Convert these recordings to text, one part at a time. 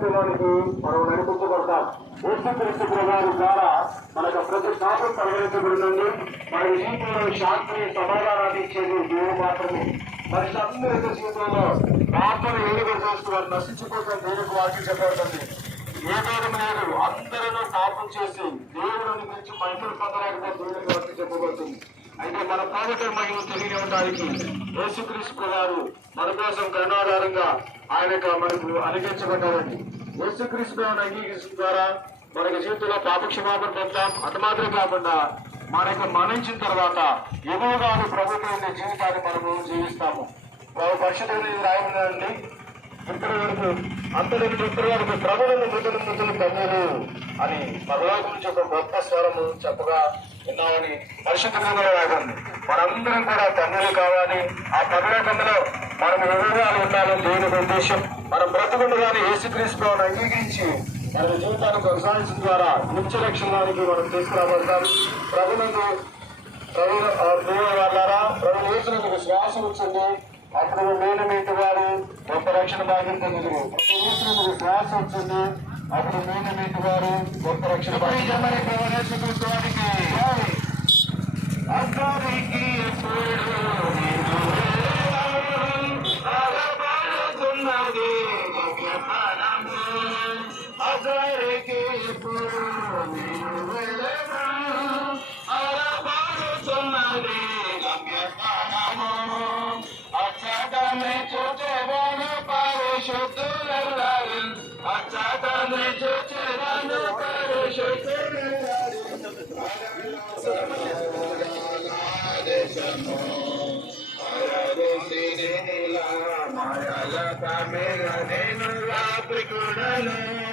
ప్రపంచంలోనికి మనం నడిపించబడతాం. యేసుక్రీస్తు ప్రభావం ద్వారా మనకు ప్రతి శాతం పరిగణించబడిందండి మన జీవితంలో శాంతిని సమాధానాన్ని ఇచ్చేది దేవుడు మాత్రమే. మనుషులందరూ యొక్క జీవితంలో ప్రార్థన ఏలుగు చేస్తున్నారు వారు నశించిపోతాం దేవుడికి వాక్యం చెప్పబడుతుంది. ఏ భేదం లేదు అందరిలో పాపం చేసి దేవుడిని గురించి మహిళలు పొందలేకపోతే దేవుడికి వాక్యం చెప్పబడుతుంది. అయితే మన పాపక మహిమ తెలియడానికి యేసుక్రీస్తు గారు మన కోసం కరుణాధారంగా ఆయన యొక్క మనకు అనుగించబడ్డారండి యేసుక్రీస్తు అంగీకరించడం ద్వారా మనకి జీవితంలో పాపక్షమాపణ పొందుతాం. అంత మాత్రమే కాకుండా మన యొక్క మరణించిన తర్వాత ఎదురుగా ప్రభుత్వం జీవితాన్ని మనము జీవిస్తాము. పరిశుద్ధమైన రాయమనండి ఇతర వరకు అంతటి ఇప్పటి వరకు ప్రభులను మృతులు మృతులు ప్రభువు అని పరలోకం నుంచి ఒక గొప్ప స్వరము చెప్పగా విన్నామని పరిశుద్ధంగా రాయబండి మనందరం కూడా తండ్రులు కావాలి. ఆ పరలోకంలో మనం వివరాలు ఉండాలి దేవుని ఉద్దేశం మనం బ్రతుకుండగానే యేసుక్రీస్తు అంగీకరించి మన జీవితాన్ని కొనసాగించడం ద్వారా నిత్య లక్షణానికి మనం తీసుకురాబడతాం. ప్రభునందు ప్రభు దేవుని వాళ్ళారా ప్రభు యేసునందుకు శ్వాస వచ్చింది అప్పుడు నేను మీటి వారు గొప్ప రక్షణ భాగ్యం పొందుదురు ప్రభు యేసునందుకు శ్వాస వచ్చింది అప్పుడు నేను మీటి వారు గొప్ప రక్షణ భాగ్యం యేసుక్రీస్తువానికి అందరికీ ఎప్పుడు Africa,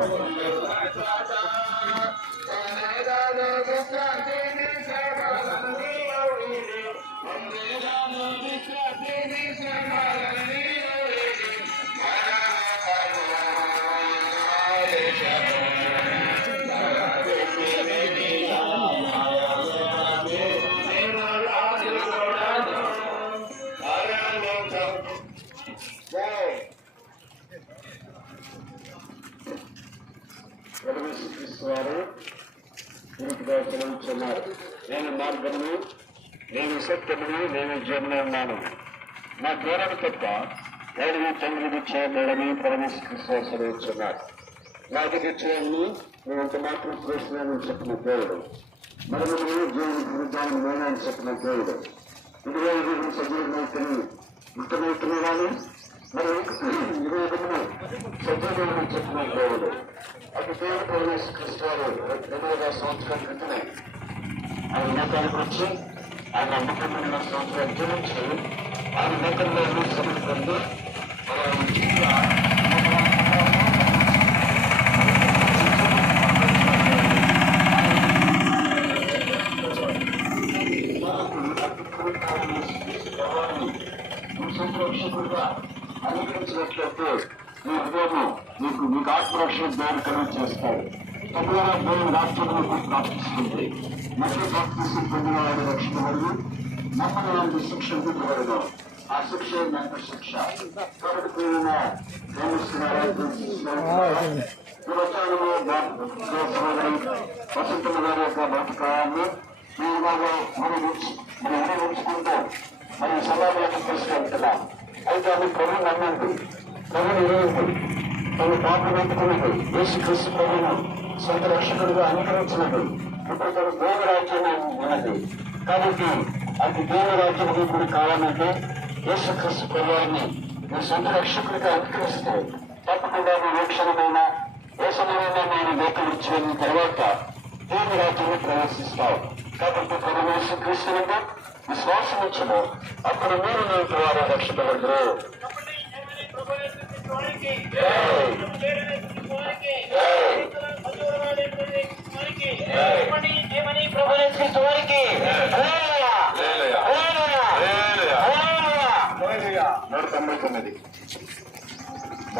Thank you. చెప్తున్నారు నేను మార్గము నేను సత్యమును నేను జీవన ఉన్నాను. నా దూరం తప్ప ఎవరిని తండ్రికి చేయలేడని పరమేశ్వర సెలవుతున్నారు వాటికి ఇచ్చేయని నేను ఇంత మాత్రం చేస్తున్నానని చెప్పిన దేవుడు. మరి మనం జీవన విరుద్ధాన్ని నేనని చెప్పిన దేవుడు. ఇరవై ఐదు సజీవమైతేనే ముఖ్యమైతేనే కానీ మరి ఇరవై ఐదును సజీవమని చెప్పిన దేవుడు. అది దేవుడు పరమేశ్వర వారు రెండు వేల సంవత్సరాల క్రితమే. ఆయన లోకానికి వచ్చి ఆయన నమ్మకమైన సంవత్సరాలు జీవించి ఆ లోకంలో సమర్పండి సంరక్షకుడుగా అనుగ్రహించినట్లయితే మీ హృదయం మీకు మీకు ఆత్మరక్షణ దేవుడు కలుగు చేస్తాడు తప్పుగా దేవుని రాష్ట్రంలో ప్రాప్తిస్తుంది ಮತ್ತು ప్రాప్తిస్తూ పొందిన వారి రక్షణ మరియు నమ్మని వారికి శిక్ష విధించబడదు ఆ శిక్ష నమ్మ శిక్ష కాబట్టి గారి యొక్క బతుకాన్ని మీరు బాగా మనం మనం మరి సమాజానికి తీసుకెళ్తున్నాం అయితే అది ప్రభు నమ్మండి ప్రభు నిరోధి తను పాపం పెట్టుకున్నది యేసు క్రీస్తు ప్రభును సొంత రక్షకుడిగా అనుకరించినట్టు ఇప్పుడు తన రాజ్యం ఉన్నది. కాబట్టి అది దేవుని రాజ్యం ఇప్పుడు కావాలంటే యేసుక్రీస్తు క్రీస్తు మీ సొంత రక్షకుడిగా అంగీకరిస్తే తప్పకుండా మీ వీక్షణమైన ఏ సమయంలో నేను లేఖనిచ్చిన తర్వాత దేవుని రాజ్యాన్ని ప్రవేశిస్తావు. కాబట్టి ప్రభు యేసుక్రీస్తునందు విశ్వాసం ఇచ్చను అప్పుడు మీరు నేను ద్వారా రక్షించబడరు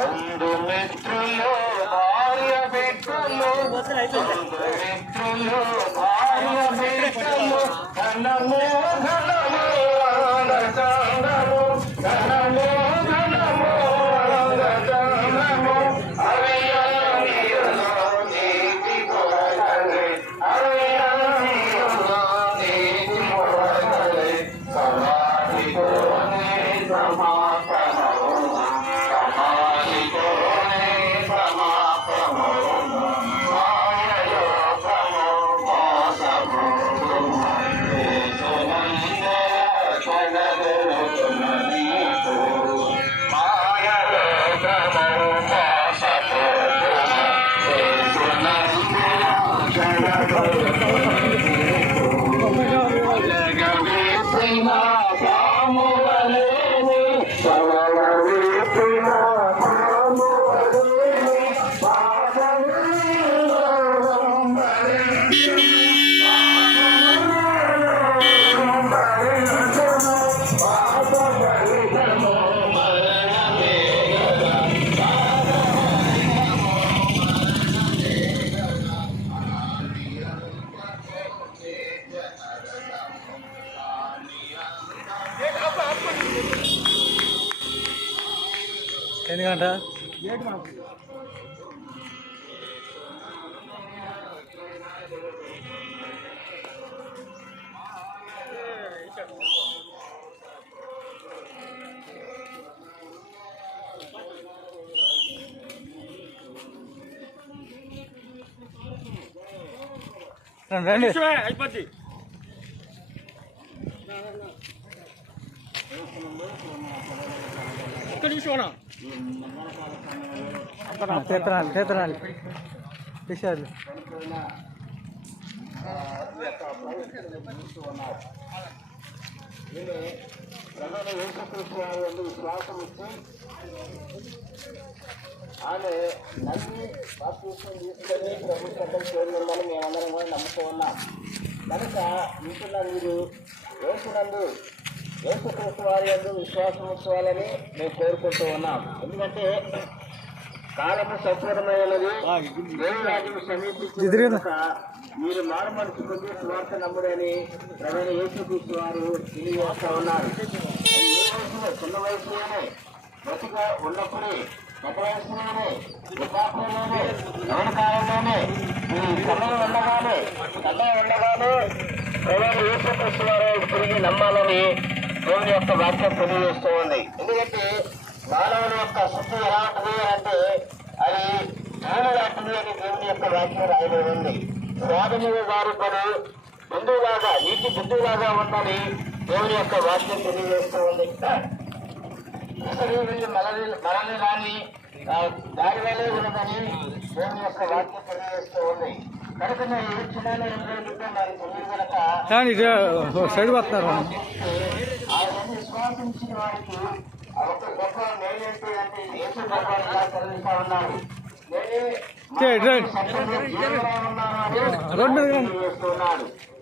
బంధుమిత్రులు భార్య మిత్రులు బంధుమిత్రులు భార్య మిత్రులు ధనమోహన ఎందుకంటే? గంట రండి. అయిపోద్ది. ఒక్క నిమిషం అన్నా. తీర్థనాలు తీర్థనాలు విషయాలు ప్రధాన యేసుక్రీస్తు వారి యందు ఇచ్చి ఆమె నమ్మి బాప్తీసం తీసుకొని ప్రభు శబ్దం మేమందరం కూడా నమ్ముతూ ఉన్నాం కనుక ఇంటున్న మీరు యేసునందు యేసుక్రీస్తు వారి యందు విశ్వాసం ఉంచాలని మేము కోరుకుంటూ ఉన్నాం ఎందుకంటే కాలము సత్వరమైనది. కనుక మీరు మారు మనసు పొంది స్వార్థ నమ్ముడని ప్రధాన యేసుక్రీస్తు వారు తెలియజేస్తా ఉన్నారు చిన్న వయసులోనే బతిగా ఉన్నప్పుడే గత వయసులోనే వృద్ధాప్యంలోనే యవన కాలంలోనే ఈ సమయం ఉండగానే సమయం ఉండగానే ప్రధాన యేసుక్రీస్తు వారు తిరిగి నమ్మాలని దేవుని యొక్క వాక్యం తెలియజేస్తూ ఉంది ఎందుకంటే మానవుని యొక్క శుద్ధి ఎలా ఉంటుంది అంటే అది భూమి లాంటిది అని దేవుని యొక్క వాక్యం రాయబడి ఉంది. స్వాధీన గారు పని బిందువులాగా నీటి బిందువులాగా ఉందని దేవుని యొక్క వాక్యం తెలియజేస్తూ ఉంది ఇసరి వీళ్ళు మరలి మరలి రాని దారి వల్లే ఉన్నదని దేవుని యొక్క వాక్యం తెలియజేస్తూ ఉంది కానీ సైడ్ ఆయన విశ్వాసించిన వారికి గొప్ప మేలేంటి అంటే యేసు భగవాన్ ఇలా.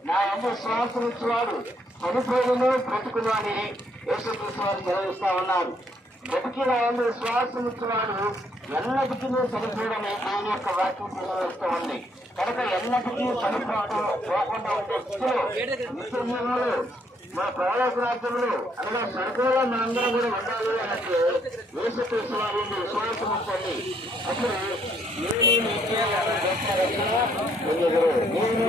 నా ఎందు ఇచ్చేవాడు చనిపోయిను బ్రతుకును అని యేసుక్రీస్తు వారు ఉన్నారు. బ్రతికి వాళ్ళు ఎందు శ్వాసం ఇచ్చేవాడు ఎన్నటికీ చనిపోవడమే దేవుని యొక్క వాక్యం తెలియజేస్తూ ఉంది. కనుక ఎన్నటికీ చనిపోవడం పోకుండా ఉండే స్థితిలో నిత్యజీవులు మన ప్రయాణ రాజ్యంలో అనగా సర్కారులో మనందరం కూడా ఉండాలి అంటే వేసుకేసి వారి విశ్వాసం ఉంటుంది అప్పుడు నేను నిత్యాలను చేస్తారన్నా నేను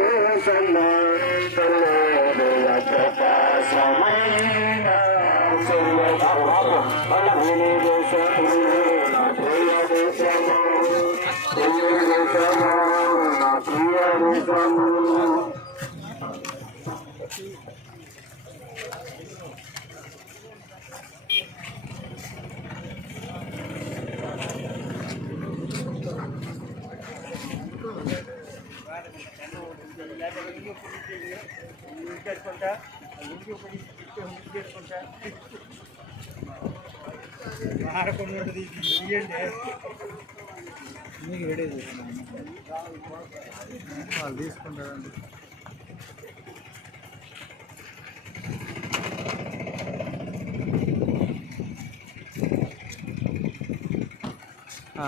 చేసుకుంటా చేసుకుంటా ఆడకుండా మీకు రెడీ చేస్తున్నాను వాళ్ళు తీసుకుంటారండి ఆ.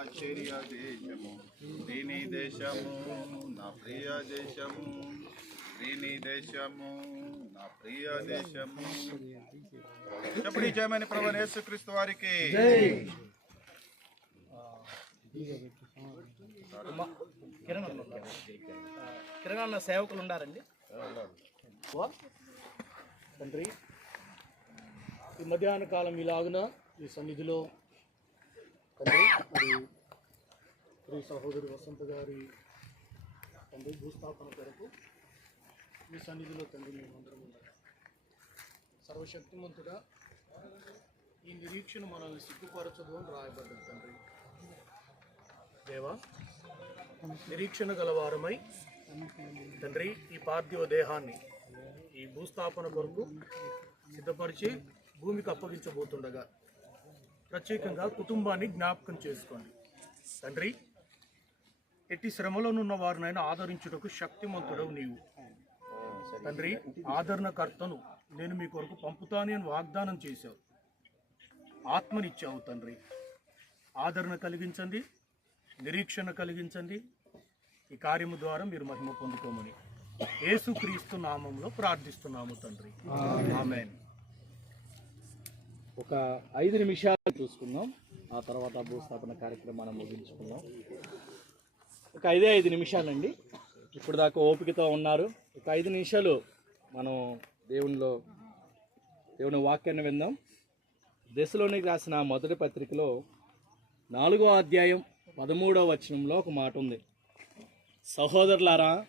ఆశ్చర్య దేశము దీని దేశము నా ప్రియ దేశము దీని దేశము నా ప్రియ దేశము చెప్పడి జయమని ప్రభు యేసుక్రీస్తు వారికి కిరణ్ సేవకులు ఉన్నారండి తండ్రి ఈ మధ్యాహ్న కాలం ఇలాగున ఈ సన్నిధిలో తండ్రి మరి శ్రీ సహోదరి వసంత గారి తండ్రి భూస్థాపన కొరకు మీ సన్నిధిలో తండ్రి మేమందరం ఉన్నాం. సర్వశక్తిమంతుడా ఈ నిరీక్షణ మనల్ని సిగ్గుపరచదు అని రాయబడ్డది తండ్రి. దేవా నిరీక్షణ గలవారమై తండ్రి ఈ పార్థివ దేహాన్ని ఈ భూస్థాపన కొరకు సిద్ధపరిచి భూమికి అప్పగించబోతుండగా ప్రత్యేకంగా కుటుంబాన్ని జ్ఞాపకం చేసుకోండి. తండ్రి ఎట్టి శ్రమలోనున్న వారినైనా ఆదరించుటకు శక్తిమంతుడవు నీవు. తండ్రి ఆదరణకర్తను నేను మీ కొరకు పంపుతాను అని వాగ్దానం చేశావు. ఆత్మనిచ్చావు తండ్రి. ఆదరణ కలిగించండి నిరీక్షణ కలిగించండి. ఈ కార్యము ద్వారా మీరు మహిమ పొందుకోమని. యేసుక్రీస్తు నామంలో ప్రార్థిస్తున్నాము తండ్రి. ఆమేన్. ఒక ఐదు నిమిషాలు చూసుకుందాం. ఆ తర్వాత భూస్థాపన కార్యక్రమాన్ని ముగించుకుందాం. ఒక ఐదే ఐదు నిమిషాలండి. ఇప్పుడు దాకా ఓపికతో ఉన్నారు. ఒక ఐదు నిమిషాలు మనం దేవునిలో దేవుని వాక్యాన్ని విందాం. దశలోనికి రాసిన మొదటి పత్రికలో నాలుగో అధ్యాయం పదమూడవ వచనంలో ఒక మాట ఉంది. సహోదరులారా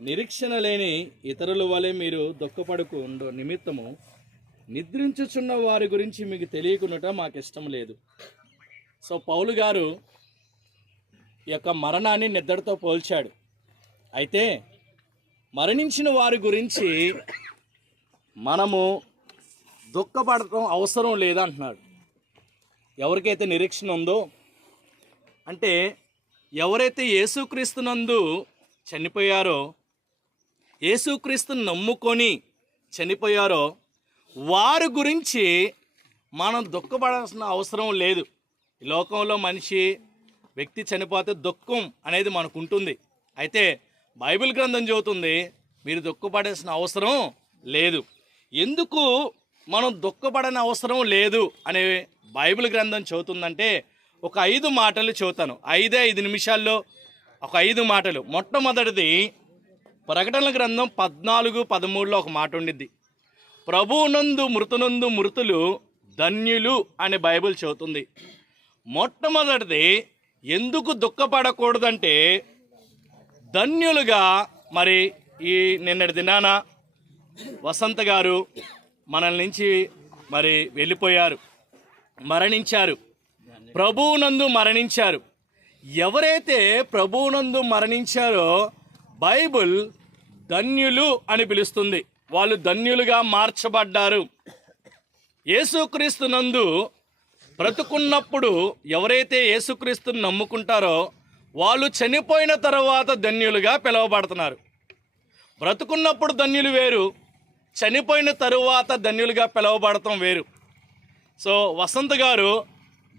నిరీక్షణ లేని ఇతరుల వలె మీరు దుఃఖపడుకు ఉండు నిమిత్తము. నిద్రించుచున్న వారి గురించి మీకు తెలియకుండా మాకు ఇష్టం లేదు. సో పౌలు గారు ఈ యొక్క మరణాన్ని నిద్రతో పోల్చాడు. అయితే మరణించిన వారి గురించి మనము దుఃఖపడటం అవసరం లేదంటున్నాడు. ఎవరికైతే నిరీక్షణ ఉందో అంటే ఎవరైతే యేసుక్రీస్తునందు చనిపోయారో యేసుక్రీస్తుని నమ్ముకొని చనిపోయారో వారి గురించి మనం దుఃఖపడాల్సిన అవసరం లేదు. ఈ లోకంలో మనిషి వ్యక్తి చనిపోతే దుఃఖం అనేది మనకు ఉంటుంది అయితే బైబిల్ గ్రంథం చెబుతుంది మీరు దుఃఖపడాల్సిన అవసరం లేదు. ఎందుకు మనం దుఃఖపడని అవసరం లేదు అనే బైబిల్ గ్రంథం చెబుతుందంటే ఒక ఐదు మాటలు చెబుతాను. ఐదే ఐదు నిమిషాల్లో ఒక ఐదు మాటలు. మొట్టమొదటిది ప్రకటనల గ్రంథం పద్నాలుగు పదమూడులో ఒక మాట ఉండిద్ది. ప్రభువునందు మృతునందు మృతులు ధన్యులు అని బైబిల్ చెబుతుంది. మొట్టమొదటిది ఎందుకు దుఃఖపడకూడదంటే ధన్యులుగా మరి ఈ నిన్నటి దినాన వసంత గారు మనల్ నుంచి మరి వెళ్ళిపోయారు మరణించారు. ప్రభువునందు మరణించారు. ఎవరైతే ప్రభువునందు మరణించారో బైబుల్ ధన్యులు అని పిలుస్తుంది. వాళ్ళు ధన్యులుగా మార్చబడ్డారు. యేసుక్రీస్తునందు బ్రతుకున్నప్పుడు ఎవరైతే యేసుక్రీస్తుని నమ్ముకుంటారో వాళ్ళు చనిపోయిన తర్వాత ధన్యులుగా పిలువబడుతున్నారు. బ్రతుకున్నప్పుడు ధన్యులు వేరు చనిపోయిన తరువాత ధన్యులుగా పిలువబడటం వేరు. సో వసంత్ గారు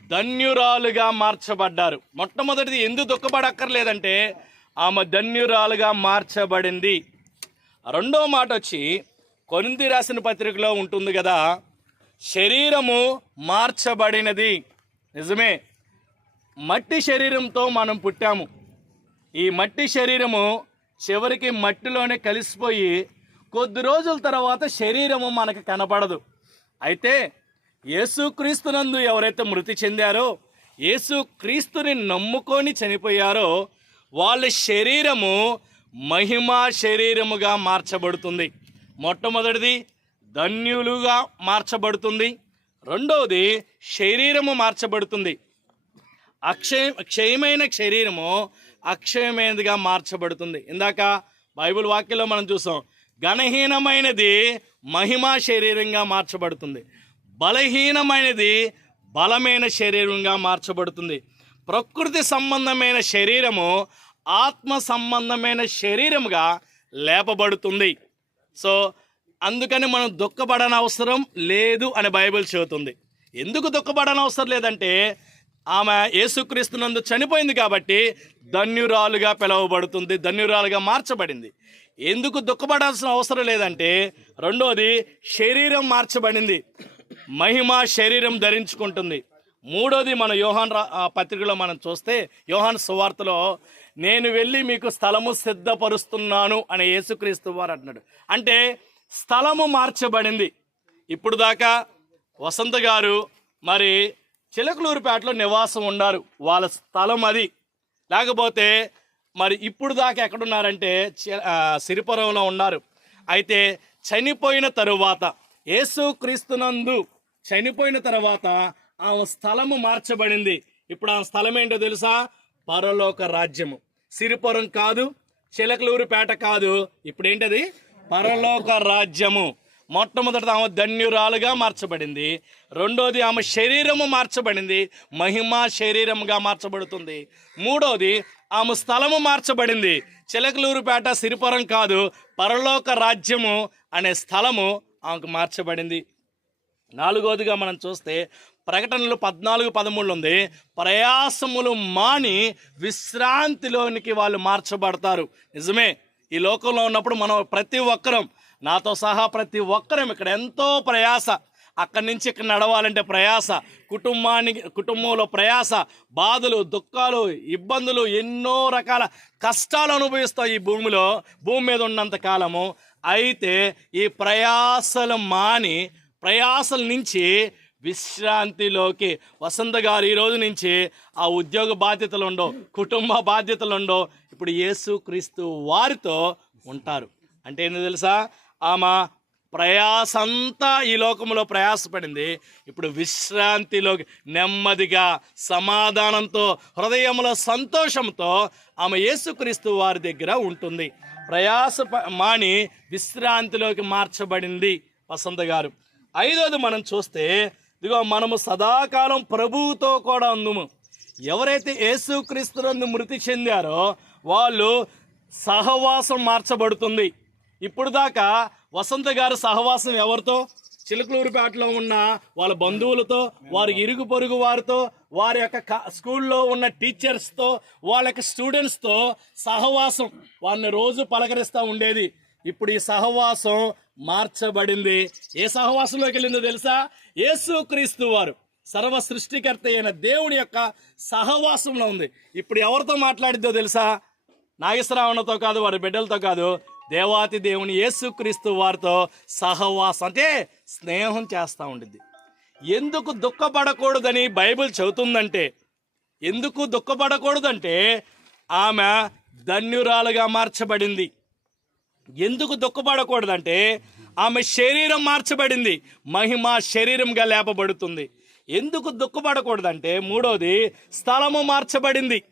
ధన్యురాలుగా మార్చబడ్డారు. మొట్టమొదటిది ఎందుకు దుఃఖపడక్కర్లేదంటే ఆమె ధన్యురాలుగా మార్చబడింది. రెండో మాట వచ్చి కొరింది రాసిన పత్రికలో ఉంటుంది కదా శరీరము మార్చబడినది. నిజమే. మట్టి శరీరంతో మనం పుట్టాము. ఈ మట్టి శరీరము చివరికి మట్టిలోనే కలిసిపోయి కొద్ది రోజుల తర్వాత శరీరము మనకు కనపడదు. అయితే యేసుక్రీస్తునందు ఎవరైతే మృతి చెందారో యేసుక్రీస్తుని నమ్ముకొని చనిపోయారో వాళ్ళ శరీరము మహిమా శరీరముగా మార్చబడుతుంది. మొట్టమొదటిది ధన్యులుగా మార్చబడుతుంది. రెండవది శరీరము మార్చబడుతుంది. అక్షయ క్షయమైన శరీరము అక్షయమైనదిగా మార్చబడుతుంది. ఇందాక బైబిల్ వాక్యంలో మనం చూసాం ఘనహీనమైనది మహిమా శరీరంగా మార్చబడుతుంది. బలహీనమైనది బలమైన శరీరంగా మార్చబడుతుంది. ప్రకృతి సంబంధమైన శరీరము ఆత్మ సంబంధమైన శరీరముగా లేపబడుతుంది. సో అందుకని మనం దుఃఖపడని అవసరం లేదు అని బైబిల్ చెబుతుంది. ఎందుకు దుఃఖపడని అవసరం లేదంటే ఆమె యేసుక్రీస్తునందు చనిపోయింది కాబట్టి ధన్యురాలుగా పిలువబడుతుంది ధన్యురాలుగా మార్చబడింది. ఎందుకు దుఃఖపడాల్సిన అవసరం లేదంటే రెండోది శరీరం మార్చబడింది. మహిమ శరీరం ధరించుకుంటుంది. మూడోది మన యోహాన్ రా పత్రికలో మనం చూస్తే యోహాన్ సువార్తలో నేను వెళ్ళి మీకు స్థలము సిద్ధపరుస్తున్నాను అని యేసుక్రీస్తు వారు అంటున్నాడు. అంటే స్థలము మార్చబడింది. ఇప్పుడు దాకా వసంత గారు మరి చిలకలూరుపేటలో నివాసం ఉన్నారు వాళ్ళ స్థలం అది. లేకపోతే మరి ఇప్పుడు దాకా ఎక్కడున్నారంటే సిరిపురంలో ఉన్నారు. అయితే చనిపోయిన తరువాత యేసుక్రీస్తునందు చనిపోయిన తర్వాత ఆ స్థలము మార్చబడింది. ఇప్పుడు ఆ స్థలం ఏంటో తెలుసా? పరలోక రాజ్యము. సిరిపురం కాదు చిలకలూరుపేట కాదు. ఇప్పుడు ఏంటది పరలోక రాజ్యము. మొట్టమొదటిది ఆమె ధన్యురాలుగా మార్చబడింది. రెండోది ఆమె శరీరము మార్చబడింది. మహిమా శరీరముగా మార్చబడుతుంది. మూడోది ఆమె స్థలము మార్చబడింది. చిలకలూరుపేట సిరిపురం కాదు పరలోక రాజ్యము అనే స్థలము ఆమెకు మార్చబడింది. నాలుగోదిగా మనం చూస్తే ప్రకటనలు పద్నాలుగు పదమూడు ఉంది. ప్రయాసములు మాని విశ్రాంతిలోనికి వాళ్ళు మార్చబడతారు. నిజమే. ఈ లోకంలో ఉన్నప్పుడు మనం ప్రతి ఒక్కరం నాతో సహా ప్రతి ఒక్కరం ఇక్కడ ఎంతో ప్రయాస. అక్కడి నుంచి ఇక్కడ నడవాలంటే ప్రయాస. కుటుంబానికి కుటుంబంలో ప్రయాస. బాధలు దుఃఖాలు ఇబ్బందులు ఎన్నో రకాల కష్టాలు అనుభవిస్తాయి ఈ భూమిలో. భూమి మీద ఉన్నంత కాలము. అయితే ఈ ప్రయాసలు మాని ప్రయాసల నుంచి విశ్రాంతిలోకి. వసంత గారు ఈ రోజు నుంచి ఆ ఉద్యోగ బాధ్యతలు ఉండవు కుటుంబ బాధ్యతలు ఉండవు ఇప్పుడు యేసు క్రీస్తు వారితో ఉంటారు. అంటే ఏంటో తెలుసా? ఆమె ప్రయాసంతా ఈ లోకంలో ప్రయాసపడింది. ఇప్పుడు విశ్రాంతిలోకి నెమ్మదిగా సమాధానంతో హృదయంలో సంతోషంతో ఆమె యేసుక్రీస్తు వారి దగ్గర ఉంటుంది. ప్రయాస ప- మాని విశ్రాంతిలోకి మార్చబడింది వసంత గారు. ఐదోది మనం చూస్తే ఇదిగో మనము సదాకాలం ప్రభువుతో కూడా అందుము ఎవరైతే యేసుక్రీస్తునందు మృతి చెందారో వాళ్ళు సహవాసం మార్చబడుతుంది. ఇప్పుడు దాకా వసంత గారు సహవాసం ఎవరితో? చిలుకలూరుపేటలో ఉన్న వాళ్ళ బంధువులతో వారి ఇరుగు పొరుగు వారితో వారి యొక్క కా స్కూల్లో ఉన్న టీచర్స్తో వాళ్ళ యొక్క స్టూడెంట్స్తో సహవాసం. వారిని రోజు పలకరిస్తూ ఉండేది. ఇప్పుడు ఈ సహవాసం మార్చబడింది. ఏ సహవాసంలోకి వెళ్ళిందో తెలుసా? యేసు క్రీస్తు వారు. సర్వ సృష్టికర్త అయిన దేవుని యొక్క సహవాసంలో ఉంది. ఇప్పుడు ఎవరితో మాట్లాడిద్దో తెలుసా? నాగేశ్వరావణతో కాదు వారి బిడ్డలతో కాదు దేవాతి దేవుని యేసుక్రీస్తు వారితో సహవాసం అంటే స్నేహం చేస్తూ ఉండిద్ది. ఎందుకు దుఃఖపడకూడదని బైబిల్ చెబుతుందంటే ఎందుకు దుఃఖపడకూడదంటే ఆమె ధన్యురాలుగా మార్చబడింది. ఎందుకు దుఃఖపడకూడదంటే ఆమె శరీరం మార్చబడింది. మహిమ శరీరంగా లేపబడుతుంది. ఎందుకు దుఃఖపడకూడదంటే మూడోది స్థలము మార్చబడింది.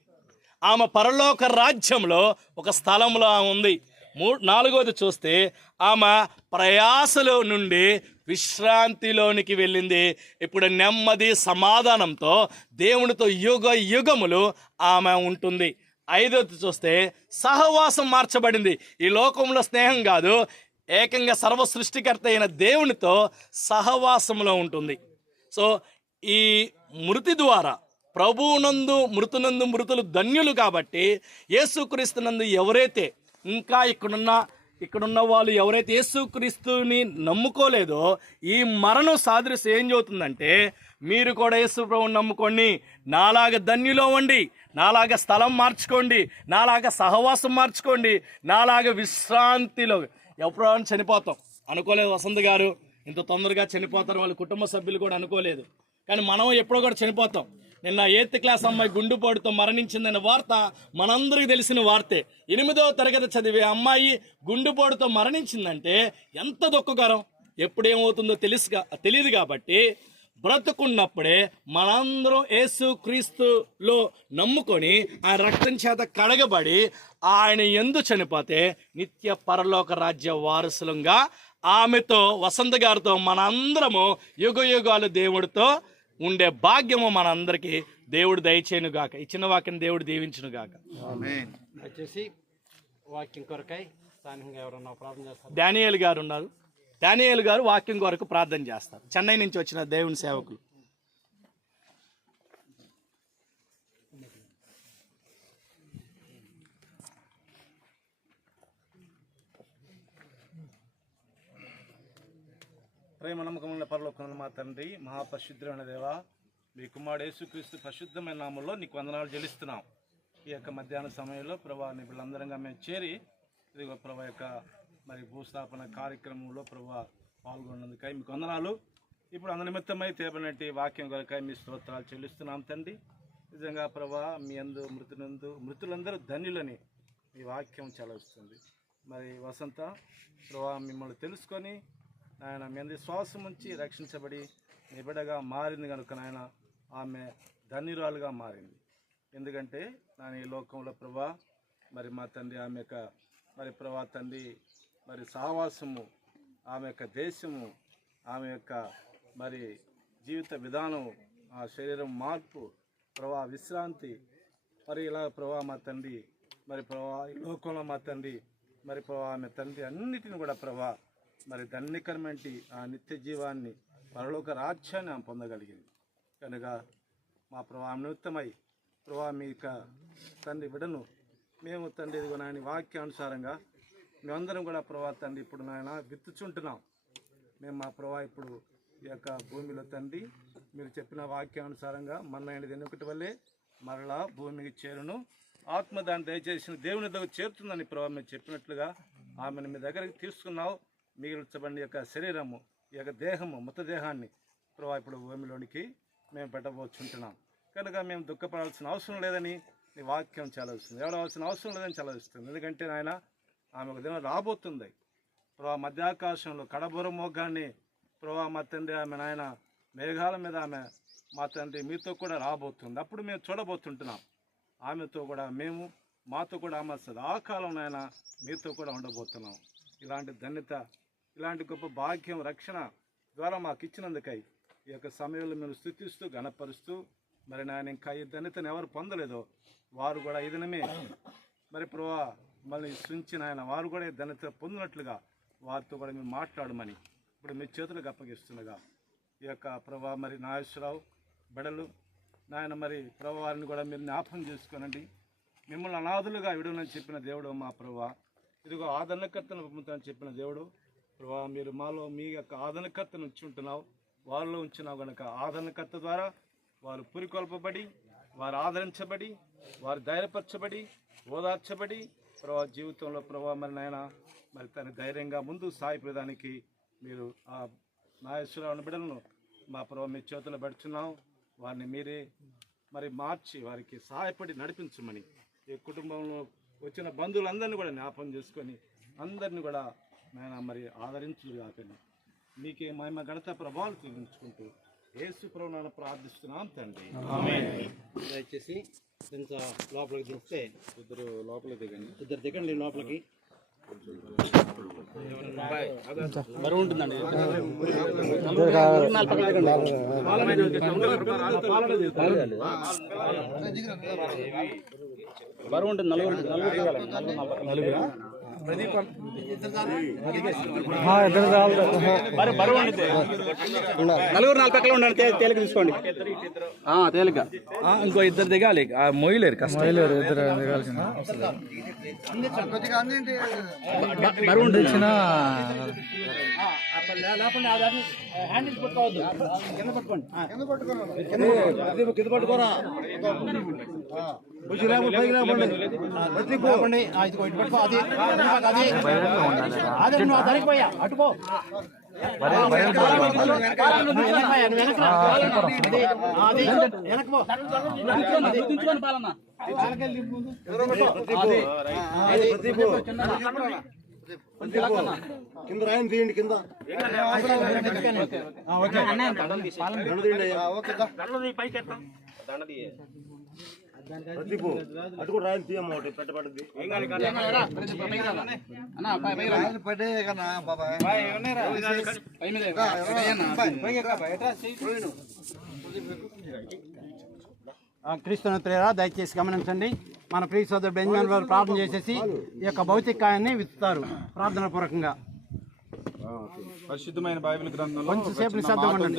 ఆమె పరలోక రాజ్యంలో ఒక స్థలంలో ఉంది. మూ నాలుగోది చూస్తే ఆమె ప్రయాసలో నుండి విశ్రాంతిలోనికి వెళ్ళింది. ఇప్పుడు నెమ్మది సమాధానంతో దేవునితో యుగ యుగములు ఆమె ఉంటుంది. ఐదోది చూస్తే సహవాసం మార్చబడింది. ఈ లోకంలో స్నేహం కాదు ఏకంగా సర్వ సృష్టికర్త అయిన దేవునితో సహవాసంలో ఉంటుంది. సో ఈ మృతి ద్వారా ప్రభువునందు మృతునందు మృతులు ధన్యులు కాబట్టి యేసుక్రీస్తునందు ఎవరైతే ఇంకా ఇక్కడున్న ఇక్కడున్న వాళ్ళు ఎవరైతే యేసుక్రీస్తుని నమ్ముకోలేదో ఈ మరణం సాదృశ్యం ఏం చెబుతుందంటే మీరు కూడా యేసు ప్రభుని నమ్ముకోండి నాలాగా ధన్యులో ఉండి నాలాగా స్థలం మార్చుకోండి నాలాగా సహవాసం మార్చుకోండి నాలాగా విశ్రాంతిలో ఎప్పుడో చనిపోతాం. అనుకోలేదు వసంత్ గారు ఇంత తొందరగా చనిపోతారు వాళ్ళ కుటుంబ సభ్యులు కూడా అనుకోలేదు. కానీ మనం ఎప్పుడో కూడా చనిపోతాం. నిన్న ఎయిత్ క్లాస్ అమ్మాయి గుండుపోటుతో మరణించిందనే వార్త మనందరికీ తెలిసిన వార్తే. ఎనిమిదవ తరగతి చదివే అమ్మాయి గుండుపోటుతో మరణించిందంటే ఎంత దుఃఖకరం. ఎప్పుడేమవుతుందో తెలుసు తెలియదు కాబట్టి బ్రతుకున్నప్పుడే మనందరం యేసు క్రీస్తులో నమ్ముకొని ఆ రక్తం చేత కడగబడి ఆయన ఎందు చనిపోతే నిత్య పరలోక రాజ్య వారసులంగా ఆమెతో వసంత గారితో మనందరము యుగ యుగాలు దేవుడితో ఉండే భాగ్యము మనందరికీ దేవుడు దయచేయను గాక. ఇచ్చిన వాక్యం దేవుడు దీవించును గాక. ఆమేన్. వచ్చేసి వాక్యం కొరకై స్థానికంగా ఎవరన్నా ప్రార్థన చేస్తారు? డానియేల్ గారు ఉన్నారు. డానియేల్ గారు వాక్యం కొరకు ప్రార్థన చేస్తారు. చెన్నై నుంచి వచ్చిన దేవుని సేవకులు. ప్రేమ నమ్మకమున్న పరలోకముల మా తండ్రి మహాపరిశుద్ధమైన దేవ మీ కుమారుడు యేసుక్రీస్తు పరిశుద్ధమైన నామంలో నీకు వందనాలు చెల్లిస్తున్నాం. ఈ యొక్క మధ్యాహ్న సమయంలో ప్రభా నిపుణులందరంగా మేము చేరి ఇదిగో ప్రభా యొక్క మరి భూస్థాపన కార్యక్రమంలో ప్రభు పాల్గొన్నందుకై మీకు వందనాలు. ఇప్పుడు అందనిమిత్తమై తేపనటి వాక్యం కొరకై మీ స్తోత్రాలు చెల్లిస్తున్నాం తండ్రి. నిజంగా ప్రభా మీ అందు మృతులందు మృతులందరూ ధన్యులని మీ వాక్యం చలవిస్తుంది మరి వసంత ప్రభా మిమ్మల్ని తెలుసుకొని ఆయన మీ అందరి శ్వాసం నుంచి రక్షించబడి నిబిడగా మారింది కనుక నాయన ఆమె ధన్యురాలుగా మారింది. ఎందుకంటే నేను ఈ లోకంలో ప్రభా మరి మా తండ్రి ఆమె యొక్క మరి ప్రభా తండ్రి మరి సహవాసము ఆమె యొక్క దేశము ఆమె యొక్క మరి జీవిత విధానం ఆ శరీరం మార్పు ప్రభా విశ్రాంతి. మరి ఇలా ప్రభా మా తండ్రి మరి ప్రభా ఈ లోకంలో మా తండ్రి మరి ప్రభా ఆమె తండ్రి అన్నిటిని కూడా ప్రభా మరి ధన్యకరమైన ఆ నిత్య జీవాన్ని పరలోక రాజ్యాన్ని ఆమె పొందగలిగింది. కనుక మా ప్రభా నిమిత్తమై ప్రభా మీ యొక్క తండ్రి విడను. మేము తండ్రి ఇదిగో నాని వాక్యానుసారంగా మేమందరం కూడా ప్రభా తండ్రి ఇప్పుడు నాయన విత్తుచుంటున్నాం. మేము మా ప్రభా ఇప్పుడు ఈ యొక్క భూమిలో తండ్రి మీరు చెప్పిన వాక్యానుసారంగా మన్నైనది ఎన్నుకటి వల్లే మరలా భూమికి చేరును. ఆత్మ దాన్ని దయచేసిన దేవుని దగ్గర చేరుతుందని ప్రభావ మీరు చెప్పినట్లుగా ఆమెను మీ దగ్గరికి తీసుకున్నావు. మిగిల్చబడిన యొక్క శరీరము ఈ యొక్క దేహము మృతదేహాన్ని ప్రభావ ఇప్పుడు భూమిలోనికి మేము పెట్టబోచుంటున్నాం. కనుక మేము దుఃఖపడాల్సిన అవసరం లేదని నీ వాక్యం చలవిస్తుంది ఎవడవలసిన అవసరం లేదని చలవిస్తుంది ఎందుకంటే నాయన ఆమె ఒక దినం రాబోతుంది. ప్రభా మధ్యాకాశంలో కడబుర మోగాన్ని ప్రభా మా తండ్రి ఆమె నాయన మేఘాల మీద ఆమె మా తండ్రి మీతో కూడా రాబోతుంది. అప్పుడు మేము చూడబోతుంటున్నాం. ఆమెతో కూడా మేము మాతో కూడా ఆమె సదాకాలం నాయన మీతో కూడా ఉండబోతున్నాం. ఇలాంటి ధన్యత ఇలాంటి గొప్ప భాగ్యం రక్షణ ద్వారా మాకు ఇచ్చినందుకై ఈ యొక్క సమయంలో మేము స్థుతిస్తూ గణపరుస్తూ మరి నాయన ఇంకా ఈ ధన్యతను ఎవరు పొందలేదో వారు కూడా ఈ దినమే. మరి ప్రభా మళ్ళీ సృంచిన ఆయన వారు కూడా ఈ పొందినట్లుగా వారితో కూడా మేము మాట్లాడమని ఇప్పుడు మీ చేతులకు అప్పగిస్తుండగా ఈ యొక్క ప్రభా మరి నాగేశ్వరరావు బెడలు నాయన మరి ప్రభా వారిని కూడా మీరు జ్ఞాపకం చేసుకోనండి. మిమ్మల్ని అనాథులుగా విడవనని చెప్పిన దేవుడు మా ప్రభా. ఇదిగో ఆదరణకర్తను పంపుతానని చెప్పిన దేవుడు. ప్రభా మీరు మాలో మీ యొక్క ఆదరణకర్తను ఉంచి ఉంటున్నావు. వారిలో ఉంచినావు కనుక ఆదరణకర్త ద్వారా వారు పురికొల్పబడి వారు ఆదరించబడి వారు ధైర్యపరచబడి ఓదార్చబడి ప్రభా జీవితంలో ప్రభా మరి నాయన మరి తన ధైర్యంగా ముందు సాగిపోయేదానికి మీరు ఆ నాగేశ్వరరావు బిడ్డలను మా ప్రభా మీ చేతులు పెడుతున్నాం వారిని మీరే మరి మార్చి వారికి సహాయపడి నడిపించమని ఈ కుటుంబంలో వచ్చిన బంధువులందరినీ కూడా జ్ఞాపకం చేసుకొని అందరిని కూడా నాయన మరి ఆదరించులు కాకండి మీకే మహిమ గణత ప్రభావాలు చూపించుకుంటూ యేసు ప్రభునాన్ని ప్రార్థిస్తున్నాం తండ్రి. దయచేసి లోపలికి దించితే ఇద్దరు లోపల దిగండి. ఇద్దరు దిగండి లోపలికి. బరువు ఉంటుంది నలుగురు నలుగురు నలుగురు నలుగురు నాలుగు పక్కల ఉండండి తేలిక తీసుకోండి. ఆ, తేలిక. ఆ, ఇంకో ఇద్దరు దిగాలి. ఆ, మొయ్యలేరు కష్టం. మొయ్యలేరు ఇద్దరు దిగాల్సింది. బరువు హ్యాండిల్ పట్టుకోండి ఇటు పట్టుకో. అది అది అదే నువ్వు దానికి పోయా వెనక్కి పాలన్న. కింద రాయని తీయండి కింద. ప్రదీపు అటు కూడా రాయని తీయమ్మ ఒకటి పెట్టబడింది అన్న, పై- పైకి రా. పై మీద ఇవ్వు. ఆ, క్రీస్తుని ప్రేర దయచేసి గమనించండి. మన ప్రియ సోదరు బెంజమిన్ వారు ప్రార్థన చేసేసి ఈ యొక్క భౌతికాయాన్ని విత్తుతారు ప్రార్థన పూర్వకంగా పరిశుద్ధమైన బైబిల్ గ్రంథంలో కొంచెం సేపు నిశ్శబ్దంగా ఉండండి.